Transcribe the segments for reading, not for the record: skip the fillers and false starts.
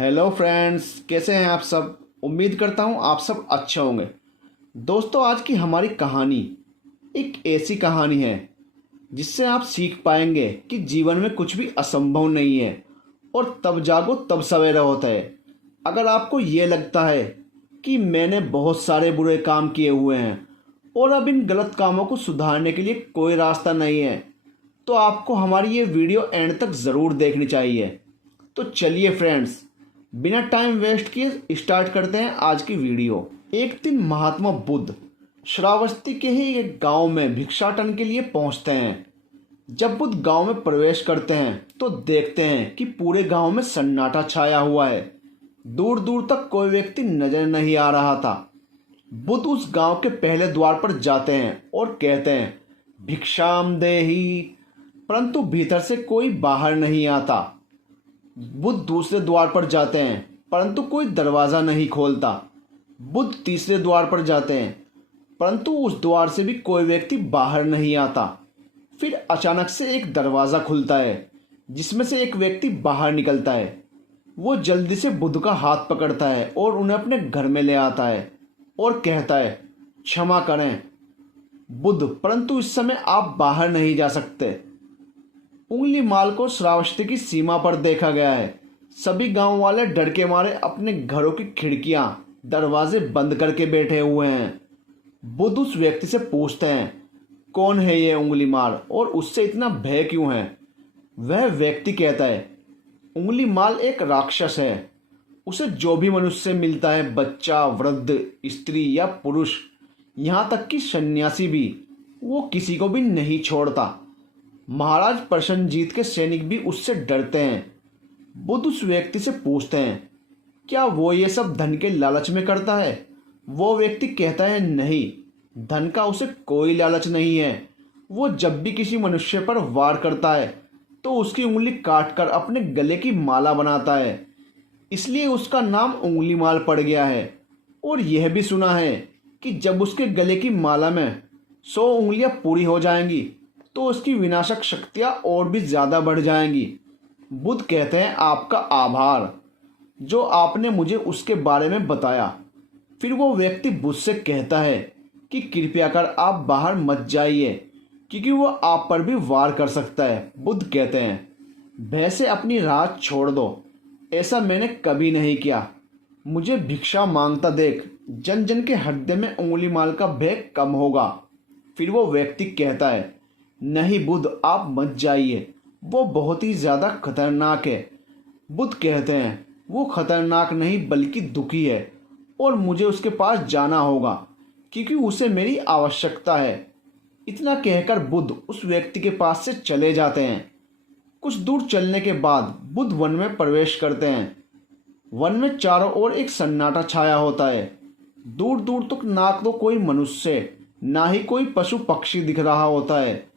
Hello friends, कैसे हैं आप सब। उम्मीद करता हूं आप सब अच्छे होंगे। दोस्तों, आज की हमारी कहानी एक ऐसी कहानी है जिससे आप सीख पाएंगे कि जीवन में कुछ भी असंभव नहीं है और तब जागो तब सवेरा होता है। अगर आपको ये लगता है कि मैंने बहुत सारे बुरे काम किए हुए हैं और अब इन गलत कामों को सुधारने के लिए कोई रास्ता नहीं है, तो आपको हमारी ये वीडियो एंड तक ज़रूर देखनी चाहिए। तो चलिए फ्रेंड्स, बिना टाइम वेस्ट किए स्टार्ट करते हैं आज की वीडियो। एक दिन महात्मा बुद्ध श्रावस्ती के ही एक गांव में भिक्षाटन के लिए पहुंचते हैं। जब बुद्ध गांव में प्रवेश करते हैं तो देखते हैं कि पूरे गांव में सन्नाटा छाया हुआ है। दूर दूर तक कोई व्यक्ति नजर नहीं आ रहा था। बुद्ध उस गांव के पहले द्वार पर जाते हैं और कहते हैं, भिक्षाम देहि, परंतु भीतर से कोई बाहर नहीं आता। बुद्ध दूसरे द्वार पर जाते हैं परंतु कोई दरवाज़ा नहीं खोलता। बुद्ध तीसरे द्वार पर जाते हैं परंतु उस द्वार से भी कोई व्यक्ति बाहर नहीं आता। फिर अचानक से एक दरवाज़ा खुलता है जिसमें से एक व्यक्ति बाहर निकलता है। वो जल्दी से बुद्ध का हाथ पकड़ता है और उन्हें अपने घर में ले आता है और कहता है, क्षमा करें बुद्ध, परंतु इस समय आप बाहर नहीं जा सकते। उंगली माल को श्रावस्ती की सीमा पर देखा गया है। सभी गांव वाले डर के मारे अपने घरों की खिड़कियां दरवाजे बंद करके बैठे हुए हैं। बुद्ध उस व्यक्ति से पूछते हैं, कौन है ये उंगली माल और उससे इतना भय क्यों है। वह व्यक्ति कहता है, उंगली माल एक राक्षस है। उसे जो भी मनुष्य मिलता है, बच्चा, वृद्ध, स्त्री या पुरुष, यहाँ तक कि सन्यासी भी, वो किसी को भी नहीं छोड़ता। महाराज प्रसन्नजीत के सैनिक भी उससे डरते हैं। बुद्ध उस व्यक्ति से पूछते हैं, क्या वो ये सब धन के लालच में करता है। वो व्यक्ति कहता है, नहीं, धन का उसे कोई लालच नहीं है। वो जब भी किसी मनुष्य पर वार करता है तो उसकी उंगली काटकर अपने गले की माला बनाता है, इसलिए उसका नाम उंगली माल पड़ गया है। और यह भी सुना है कि जब उसके गले की माला में 100 उंगलियां पूरी हो जाएंगी तो उसकी विनाशक शक्तियाँ और भी ज़्यादा बढ़ जाएंगी। बुद्ध कहते हैं, आपका आभार जो आपने मुझे उसके बारे में बताया। फिर वो व्यक्ति बुद्ध से कहता है कि कृपया कर आप बाहर मत जाइए क्योंकि वो आप पर भी वार कर सकता है। बुद्ध कहते हैं, भय से अपनी राह छोड़ दो, ऐसा मैंने कभी नहीं किया। मुझे भिक्षा मांगता देख जन जन के हृदय में उंगली माल का भय कम होगा। फिर वो व्यक्ति कहता है, नहीं बुद्ध, आप मत जाइए, वो बहुत ही ज़्यादा खतरनाक है। बुद्ध कहते हैं, वो खतरनाक नहीं बल्कि दुखी है और मुझे उसके पास जाना होगा क्योंकि उसे मेरी आवश्यकता है। इतना कहकर बुद्ध उस व्यक्ति के पास से चले जाते हैं। कुछ दूर चलने के बाद बुद्ध वन में प्रवेश करते हैं। वन में चारों ओर एक सन्नाटा छाया होता है। दूर दूर तक ना तो कोई मनुष्य ना ही कोई पशु पक्षी दिख रहा होता है,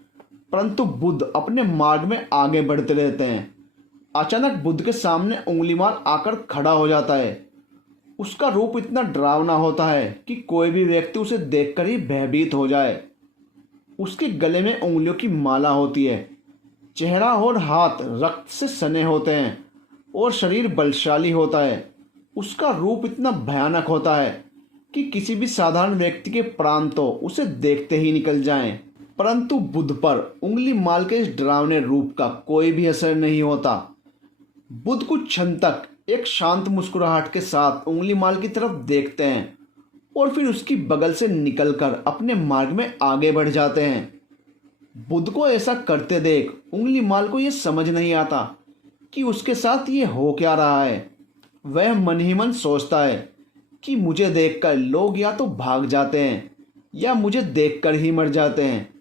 परंतु बुद्ध अपने मार्ग में आगे बढ़ते रहते हैं। अचानक बुद्ध के सामने उंगली माल आकर खड़ा हो जाता है। उसका रूप इतना डरावना होता है कि कोई भी व्यक्ति उसे देखकर ही भयभीत हो जाए। उसके गले में उंगलियों की माला होती है। चेहरा और हाथ रक्त से सने होते हैं और शरीर बलशाली होता है। उसका रूप इतना भयानक होता है कि किसी भी साधारण व्यक्ति के प्राण तो उसे देखते ही निकल जाएं। परंतु बुद्ध पर उंगली माल के इस डरावने रूप का कोई भी असर नहीं होता। बुद्ध कुछ क्षण तक एक शांत मुस्कुराहट के साथ उंगली माल की तरफ देखते हैं और फिर उसकी बगल से निकलकर अपने मार्ग में आगे बढ़ जाते हैं। बुद्ध को ऐसा करते देख उंगली माल को यह समझ नहीं आता कि उसके साथ ये हो क्या रहा है। वह मन ही मन सोचता है कि मुझे देखकर लोग या तो भाग जाते हैं या मुझे देखकर ही मर जाते हैं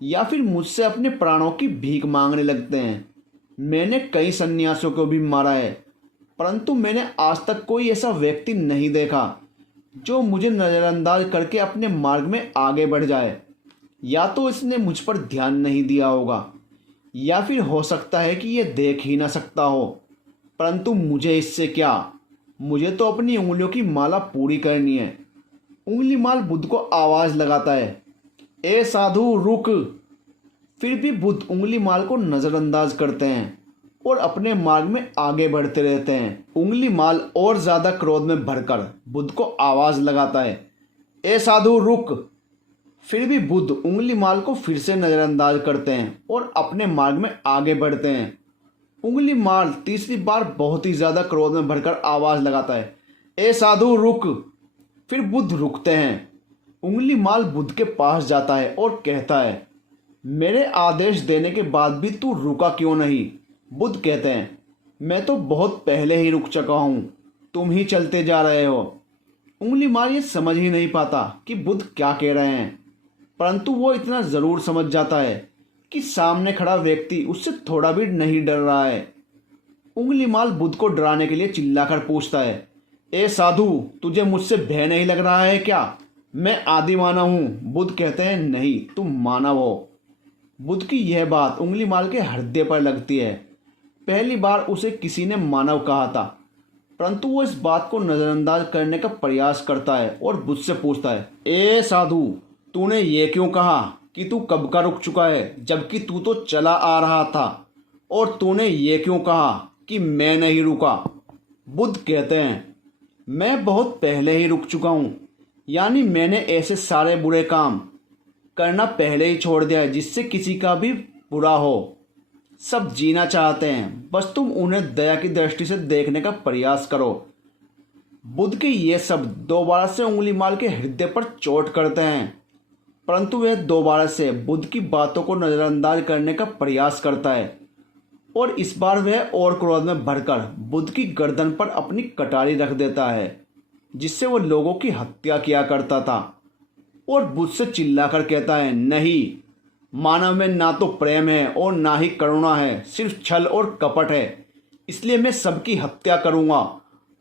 या फिर मुझसे अपने प्राणों की भीख मांगने लगते हैं। मैंने कई सन्यासियों को भी मारा है, परंतु मैंने आज तक कोई ऐसा व्यक्ति नहीं देखा जो मुझे नज़रअंदाज करके अपने मार्ग में आगे बढ़ जाए। या तो इसने मुझ पर ध्यान नहीं दिया होगा या फिर हो सकता है कि ये देख ही ना सकता हो, परंतु मुझे इससे क्या, मुझे तो अपनी उंगलियों की माला पूरी करनी है। उंगली माल बुद्ध को आवाज़ लगाता है, ए साधु रुक। फिर भी बुद्ध उंगली माल को नज़रअंदाज करते हैं और अपने मार्ग में आगे बढ़ते रहते हैं। उंगली माल और ज्यादा क्रोध में भरकर बुद्ध को आवाज लगाता है, ए साधु रुक। फिर भी बुद्ध उंगली माल को फिर से नजरअंदाज करते हैं और अपने मार्ग में आगे बढ़ते हैं। उंगली माल तीसरी बार बहुत ही ज्यादा क्रोध में भरकर आवाज लगाता है, ए साधु रुक। फिर बुद्ध रुकते हैं। उंगली माल बुद्ध के पास जाता है और कहता है, मेरे आदेश देने के बाद भी तू रुका क्यों नहीं? बुद्ध कहते हैं, मैं तो बहुत पहले ही रुक चुका हूं, तुम ही चलते जा रहे हो। उंगली माल ये समझ ही नहीं पाता कि बुद्ध क्या कह रहे हैं, परंतु वो इतना जरूर समझ जाता है कि सामने खड़ा व्यक्ति उससे थोड़ा भी नहीं डर रहा है। उंगली माल बुद्ध को डराने के लिए चिल्लाकर पूछता है, ए साधु तुझे मुझसे भय नहीं लग रहा है क्या? मैं आदि मानव हूं। बुद्ध कहते हैं, नहीं तुम मानव हो। बुद्ध की यह बात उंगली माल के हृदय पर लगती है। पहली बार उसे किसी ने मानव कहा था, परंतु वो इस बात को नजरअंदाज करने का प्रयास करता है और बुद्ध से पूछता है, ए साधु तूने ये क्यों कहा कि तू कब का रुक चुका है, जबकि तू तो चला आ रहा था? और तूने ये क्यों कहा कि मैं नहीं रुका? बुद्ध कहते हैं, मैं बहुत पहले ही रुक चुका हूं, यानी मैंने ऐसे सारे बुरे काम करना पहले ही छोड़ दिया है जिससे किसी का भी बुरा हो। सब जीना चाहते हैं, बस तुम उन्हें दया की दृष्टि से देखने का प्रयास करो। बुद्ध के ये शब्द दोबारा से उंगली माल के हृदय पर चोट करते हैं, परंतु वह दोबारा से बुद्ध की बातों को नजरअंदाज करने का प्रयास करता है और इस बार वह और क्रोध में भरकर बुद्ध की गर्दन पर अपनी कटारी रख देता है, जिससे वो लोगों की हत्या किया करता था, और बुद्ध से चिल्लाकर कहता है, नहीं, मानव में ना तो प्रेम है और ना ही करुणा है, सिर्फ छल और कपट है। इसलिए मैं सबकी हत्या करूंगा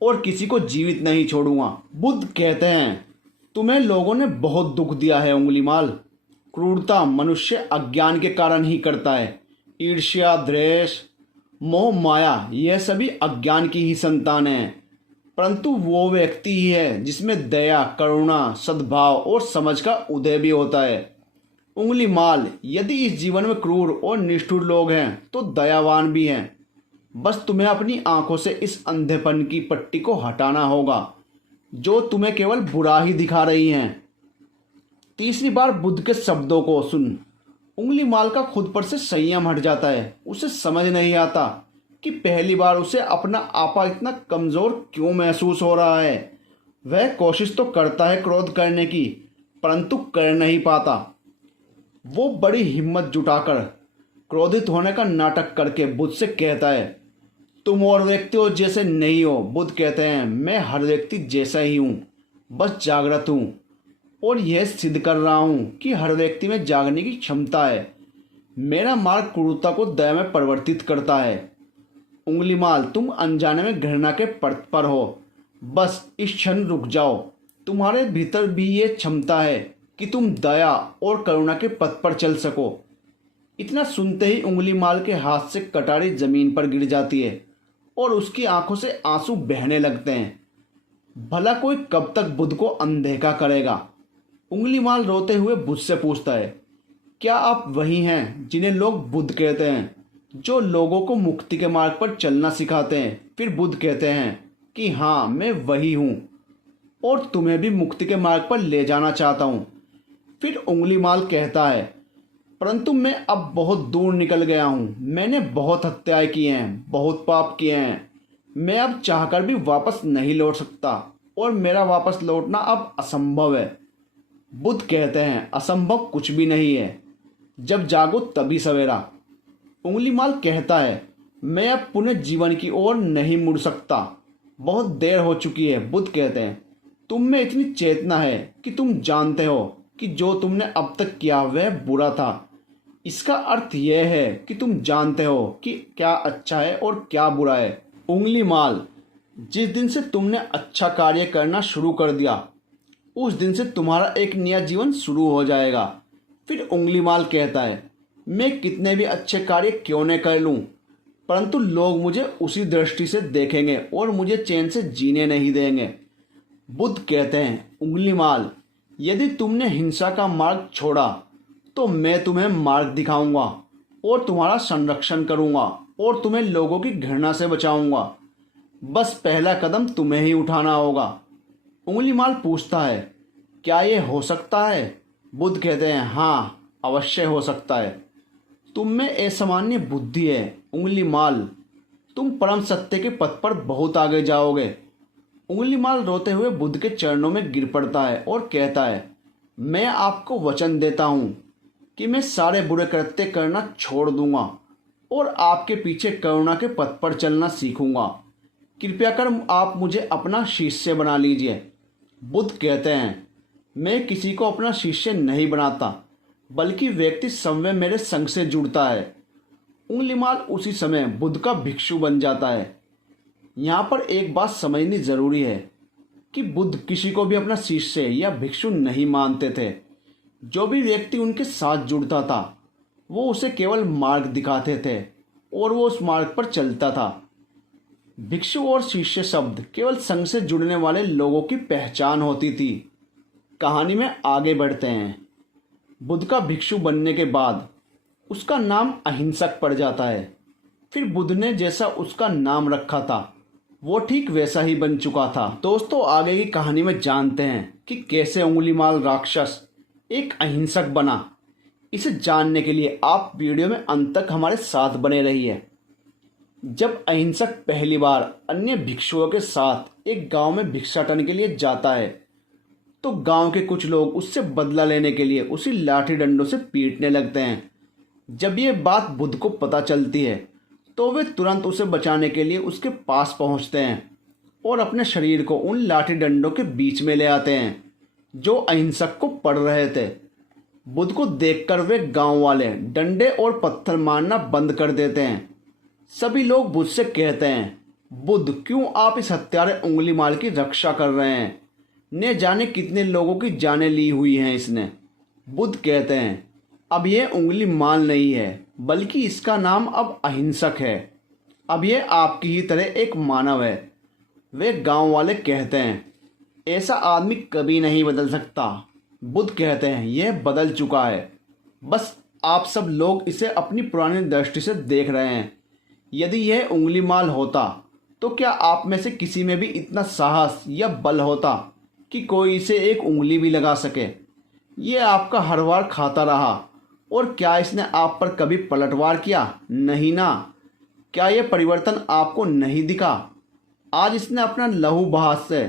और किसी को जीवित नहीं छोड़ूंगा। बुद्ध कहते हैं, तुम्हें लोगों ने बहुत दुख दिया है उंगली माल। क्रूरता मनुष्य अज्ञान के कारण ही करता है। ईर्ष्या, द्वेष, मोह, माया, यह सभी अज्ञान की ही संतान है। परंतु वो व्यक्ति ही है जिसमें दया, करुणा, सद्भाव और समझ का उदय भी होता है। उंगली माल, यदि इस जीवन में क्रूर और निष्ठुर लोग हैं तो दयावान भी हैं। बस तुम्हें अपनी आंखों से इस अंधेपन की पट्टी को हटाना होगा जो तुम्हें केवल बुरा ही दिखा रही हैं। तीसरी बार बुद्ध के शब्दों को सुन उंगली माल का खुद पर से संयम हट जाता है। उसे समझ नहीं आता कि पहली बार उसे अपना आपा इतना कमजोर क्यों महसूस हो रहा है। वह कोशिश तो करता है क्रोध करने की, परंतु कर नहीं पाता। वो बड़ी हिम्मत जुटाकर क्रोधित होने का नाटक करके बुद्ध से कहता है, तुम और व्यक्तियों जैसे नहीं हो। बुद्ध कहते हैं, मैं हर व्यक्ति जैसा ही हूँ, बस जागृत हूँ और यह सिद्ध कर रहा हूँ कि हर व्यक्ति में जागने की क्षमता है। मेरा मार्ग क्रूरता को दया में परिवर्तित करता है। उंगली माल, तुम अनजाने में घृणा के पथ पर हो। बस इस क्षण रुक जाओ। तुम्हारे भीतर भी ये क्षमता है कि तुम दया और करुणा के पथ पर चल सको। इतना सुनते ही उंगली माल के हाथ से कटारी जमीन पर गिर जाती है और उसकी आंखों से आंसू बहने लगते हैं। भला कोई कब तक बुद्ध को अनदेखा करेगा? उंगली माल रोते हुए बुद्ध से पूछता है, क्या आप वही हैं जिन्हें लोग बुद्ध कहते हैं, जो लोगों को मुक्ति के मार्ग पर चलना सिखाते हैं? फिर बुद्ध कहते हैं कि हाँ, मैं वही हूँ और तुम्हें भी मुक्ति के मार्ग पर ले जाना चाहता हूँ। फिर उंगली माल कहता है, परंतु मैं अब बहुत दूर निकल गया हूँ। मैंने बहुत हत्याएं की हैं, बहुत पाप किए हैं। मैं अब चाहकर भी वापस नहीं लौट सकता और मेरा वापस लौटना अब असंभव है। बुद्ध कहते हैं, असंभव कुछ भी नहीं है, जब जागो तभी सवेरा। उंगली माल कहता है, मैं अब पुनः जीवन की ओर नहीं मुड़ सकता, बहुत देर हो चुकी है। बुद्ध कहते हैं, तुम में इतनी चेतना है कि तुम जानते हो कि जो तुमने अब तक किया वह बुरा था। इसका अर्थ यह है कि तुम जानते हो कि क्या अच्छा है और क्या बुरा है। उंगली माल, जिस दिन से तुमने अच्छा कार्य करना शुरू कर दिया उस दिन से तुम्हारा एक नया जीवन शुरू हो जाएगा। फिर उंगली माल कहता है, मैं कितने भी अच्छे कार्य क्यों न कर लूं, परंतु लोग मुझे उसी दृष्टि से देखेंगे और मुझे चैन से जीने नहीं देंगे। बुद्ध कहते हैं, उंगली माल, यदि तुमने हिंसा का मार्ग छोड़ा तो मैं तुम्हें मार्ग दिखाऊंगा और तुम्हारा संरक्षण करूंगा। और तुम्हें लोगों की घृणा से बचाऊंगा। बस पहला कदम तुम्हें ही उठाना होगा। उंगलीमाल पूछता है, क्या ये हो सकता है? बुद्ध कहते हैं, हाँ, अवश्य हो सकता है। तुम में असामान्य बुद्धि है उंगलीमाल। तुम परम सत्य के पथ पर बहुत आगे जाओगे। उंगलीमाल रोते हुए बुद्ध के चरणों में गिर पड़ता है और कहता है, मैं आपको वचन देता हूँ कि मैं सारे बुरे कृत्य करना छोड़ दूंगा और आपके पीछे करुणा के पथ पर चलना सीखूंगा। कृपया कर आप मुझे अपना शिष्य बना लीजिए। बुद्ध कहते हैं, मैं किसी को अपना शिष्य नहीं बनाता, बल्कि व्यक्ति स्वयं मेरे संग से जुड़ता है। उंगलीमाल उसी समय बुद्ध का भिक्षु बन जाता है। यहाँ पर एक बात समझनी जरूरी है कि बुद्ध किसी को भी अपना शिष्य या भिक्षु नहीं मानते थे। जो भी व्यक्ति उनके साथ जुड़ता था वो उसे केवल मार्ग दिखाते थे और वो उस मार्ग पर चलता था। भिक्षु और शिष्य शब्द केवल संघ से जुड़ने वाले लोगों की पहचान होती थी। कहानी में आगे बढ़ते हैं। बुद्ध का भिक्षु बनने के बाद उसका नाम अहिंसक पड़ जाता है। फिर बुद्ध ने जैसा उसका नाम रखा था वो ठीक वैसा ही बन चुका था। दोस्तों, आगे की कहानी में जानते हैं कि कैसे उंगलीमाल राक्षस एक अहिंसक बना। इसे जानने के लिए आप वीडियो में अंत तक हमारे साथ बने रहिए। जब अहिंसक पहली बार अन्य भिक्षुओं के साथ एक गांव में भिक्षाटन के लिए जाता है तो गांव के कुछ लोग उससे बदला लेने के लिए उसी लाठी डंडों से पीटने लगते हैं। जब ये बात बुद्ध को पता चलती है तो वे तुरंत उसे बचाने के लिए उसके पास पहुंचते हैं और अपने शरीर को उन लाठी डंडों के बीच में ले आते हैं जो अहिंसक को पड़ रहे थे। बुद्ध को देखकर वे गांव वाले डंडे और पत्थर मारना बंद कर देते हैं। सभी लोग बुद्ध से कहते हैं, बुद्ध, क्यों आप इस हत्यारे उंगलीमाल की रक्षा कर रहे हैं? ने जाने कितने लोगों की जानें ली हुई हैं इसने। बुद्ध कहते हैं, अब यह उंगलीमाल नहीं है, बल्कि इसका नाम अब अहिंसक है। अब यह आपकी ही तरह एक मानव है। वे गांव वाले कहते हैं, ऐसा आदमी कभी नहीं बदल सकता। बुद्ध कहते हैं, यह बदल चुका है, बस आप सब लोग इसे अपनी पुरानी दृष्टि से देख रहे हैं। यदि यह उंगलीमाल होता तो क्या आप में से किसी में भी इतना साहस या बल होता कि कोई इसे एक उंगली भी लगा सके? यह आपका हर बार खाता रहा और क्या इसने आप पर कभी पलटवार किया? नहीं ना। क्या यह परिवर्तन आपको नहीं दिखा? आज इसने अपना लहू बहा से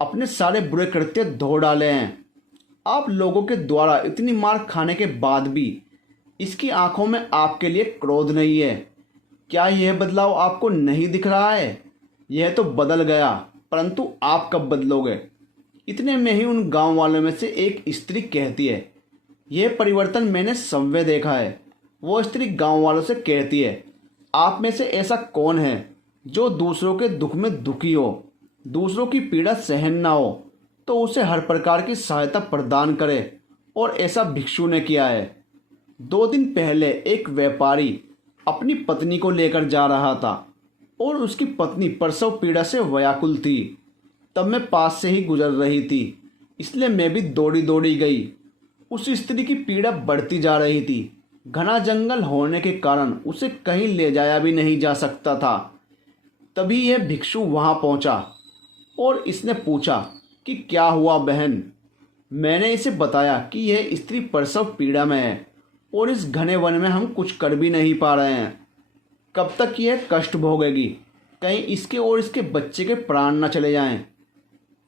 अपने सारे बुरे कृत्य धो डाले हैं। आप लोगों के द्वारा इतनी मार खाने के बाद भी इसकी आंखों में आपके लिए क्रोध नहीं है। क्या यह बदलाव आपको नहीं दिख रहा है? यह तो बदल गया, परंतु आप कब बदलोगे? इतने में ही उन गांव वालों में से एक स्त्री कहती है, यह परिवर्तन मैंने स्वयं देखा है। वो स्त्री गांव वालों से कहती है, आप में से ऐसा कौन है जो दूसरों के दुख में दुखी हो, दूसरों की पीड़ा सहन ना हो तो उसे हर प्रकार की सहायता प्रदान करे? और ऐसा भिक्षु ने किया है। 2 दिन पहले एक व्यापारी अपनी पत्नी को लेकर जा रहा था और उसकी पत्नी प्रसव पीड़ा से व्याकुल थी। तब मैं पास से ही गुजर रही थी, इसलिए मैं भी दौड़ी दौड़ी गई। उस स्त्री की पीड़ा बढ़ती जा रही थी। घना जंगल होने के कारण उसे कहीं ले जाया भी नहीं जा सकता था। तभी यह भिक्षु वहां पहुंचा और इसने पूछा कि क्या हुआ बहन? मैंने इसे बताया कि यह स्त्री प्रसव पीड़ा में है और इस घने वन में हम कुछ कर भी नहीं पा रहे हैं। कब तक यह कष्ट भोगेगी? कहीं इसके और इसके बच्चे के प्राण न चले जाएं।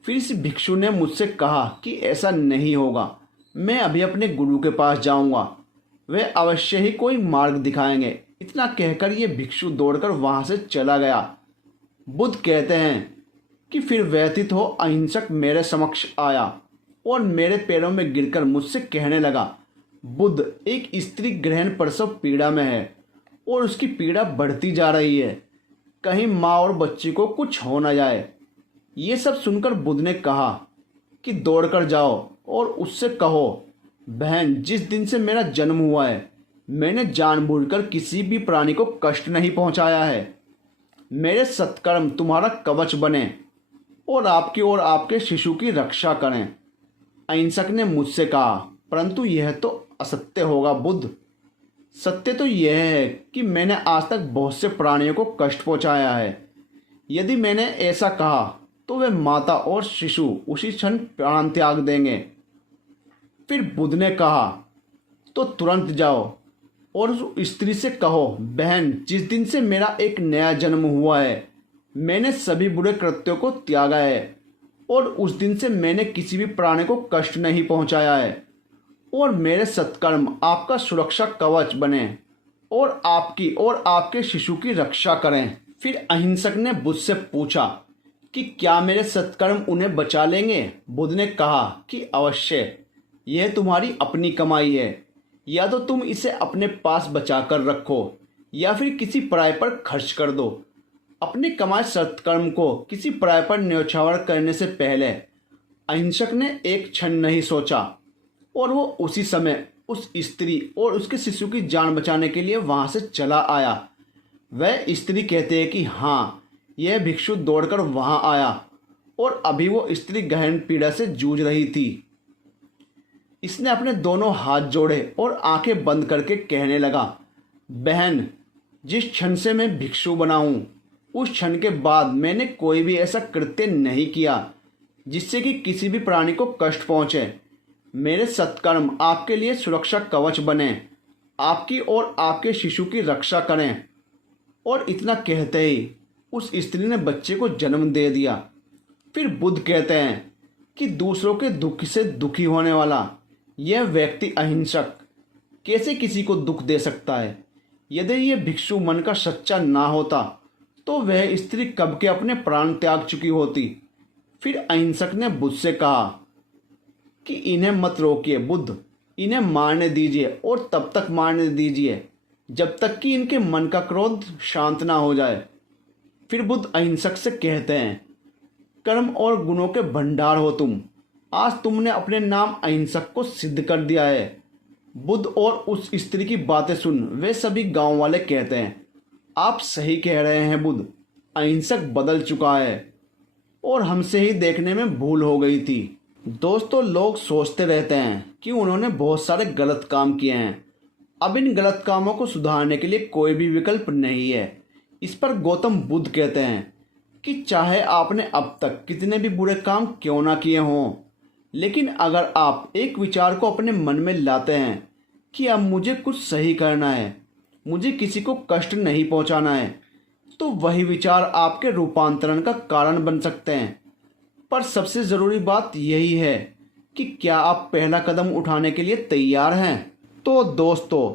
फिर इस भिक्षु ने मुझसे कहा कि ऐसा नहीं होगा, मैं अभी अपने गुरु के पास जाऊंगा, वे अवश्य ही कोई मार्ग दिखाएंगे। इतना कहकर यह भिक्षु दौड़कर वहां से चला गया। बुद्ध कहते हैं कि फिर व्यथित हो अहिंसक मेरे समक्ष आया और मेरे पैरों में गिरकर मुझसे कहने लगा, बुद्ध, एक स्त्री गहन प्रसव पीड़ा में है और उसकी पीड़ा बढ़ती जा रही है। कहीं माँ और बच्ची को कुछ हो न जाए। ये सब सुनकर बुद्ध ने कहा कि दौड़कर जाओ और उससे कहो, बहन, जिस दिन से मेरा जन्म हुआ है मैंने जानबूझकर किसी भी प्राणी को कष्ट नहीं पहुंचाया है। मेरे सत्कर्म तुम्हारा कवच बने और आपके शिशु की रक्षा करें। अहिंसक ने मुझसे कहा, परंतु यह तो असत्य होगा बुद्ध। सत्य तो यह है कि मैंने आज तक बहुत से प्राणियों को कष्ट पहुंचाया है। यदि मैंने ऐसा कहा तो वे माता और शिशु उसी क्षण प्राण त्याग देंगे। फिर बुद्ध ने कहा, तो तुरंत जाओ और उस स्त्री से कहो, बहन, जिस दिन से मेरा एक नया जन्म हुआ है मैंने सभी बुरे कृत्यों को त्यागा है और उस दिन से मैंने किसी भी प्राणी को कष्ट नहीं पहुंचाया है और मेरे सत्कर्म आपका सुरक्षा कवच बने और आपकी और आपके शिशु की रक्षा करें। फिर अहिंसक ने बुद्ध से पूछा कि क्या मेरे सत्कर्म उन्हें बचा लेंगे? बुद्ध ने कहा कि अवश्य, यह तुम्हारी अपनी कमाई है, या तो तुम इसे अपने पास बचा कर रखो या फिर किसी पराय पर खर्च कर दो। अपने कमाए सत्कर्म को किसी पराय पर न्यौछावर करने से पहले अहिंसक ने एक क्षण नहीं सोचा और वो उसी समय उस स्त्री और उसके शिशु की जान बचाने के लिए वहां से चला आया। वह स्त्री कहते हैं कि हाँ, यह भिक्षु दौड़कर वहां आया और अभी वो स्त्री गहन पीड़ा से जूझ रही थी। इसने अपने दोनों हाथ जोड़े और आंखें बंद करके कहने लगा, बहन, जिस क्षण से मैं भिक्षु बना हूं उस क्षण के बाद मैंने कोई भी ऐसा कृत्य नहीं किया जिससे कि किसी भी प्राणी को कष्ट पहुंचे। मेरे सत्कर्म आपके लिए सुरक्षा कवच बने, आपकी और आपके शिशु की रक्षा करें। और इतना कहते ही उस स्त्री ने बच्चे को जन्म दे दिया। फिर बुद्ध कहते हैं कि दूसरों के दुख से दुखी होने वाला यह व्यक्ति अहिंसक कैसे किसी को दुख दे सकता है? यदि यह भिक्षु मन का सच्चा ना होता तो वह स्त्री कब के अपने प्राण त्याग चुकी होती। फिर अहिंसक ने बुद्ध से कहा कि इन्हें मत रोकिए बुद्ध, इन्हें मारने दीजिए और तब तक मारने दीजिए जब तक कि इनके मन का क्रोध शांत ना हो जाए। फिर बुद्ध अहिंसक से कहते हैं, कर्म और गुणों के भंडार हो तुम, आज तुमने अपने नाम अहिंसक को सिद्ध कर दिया है। बुद्ध और उस स्त्री की बातें सुन वे सभी गांव वाले कहते हैं, आप सही कह रहे हैं बुद्ध, अहिंसक बदल चुका है और हमसे ही देखने में भूल हो गई थी। दोस्तों, लोग सोचते रहते हैं कि उन्होंने बहुत सारे गलत काम किए हैं, अब इन गलत कामों को सुधारने के लिए कोई भी विकल्प नहीं है। इस पर गौतम बुद्ध कहते हैं कि चाहे आपने अब तक कितने भी बुरे काम क्यों ना किए हों, लेकिन अगर आप एक विचार को अपने मन में लाते हैं कि अब मुझे कुछ सही करना है, मुझे किसी को कष्ट नहीं पहुंचाना है, तो वही विचार आपके रूपांतरण का कारण बन सकते हैं। पर सबसे ज़रूरी बात यही है कि क्या आप पहला कदम उठाने के लिए तैयार हैं। तो दोस्तों,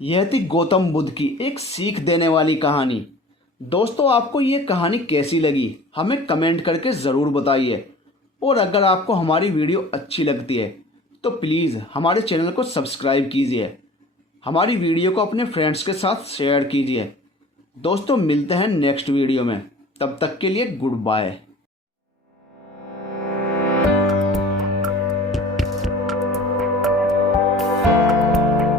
यह थी गौतम बुद्ध की एक सीख देने वाली कहानी। दोस्तों, आपको ये कहानी कैसी लगी हमें कमेंट करके ज़रूर बताइए और अगर आपको हमारी वीडियो अच्छी लगती है तो प्लीज़ हमारे चैनल को सब्सक्राइब कीजिए, हमारी वीडियो को अपने फ्रेंड्स के साथ शेयर कीजिए। दोस्तों, मिलते हैं नेक्स्ट वीडियो में, तब तक के लिए गुड बाय।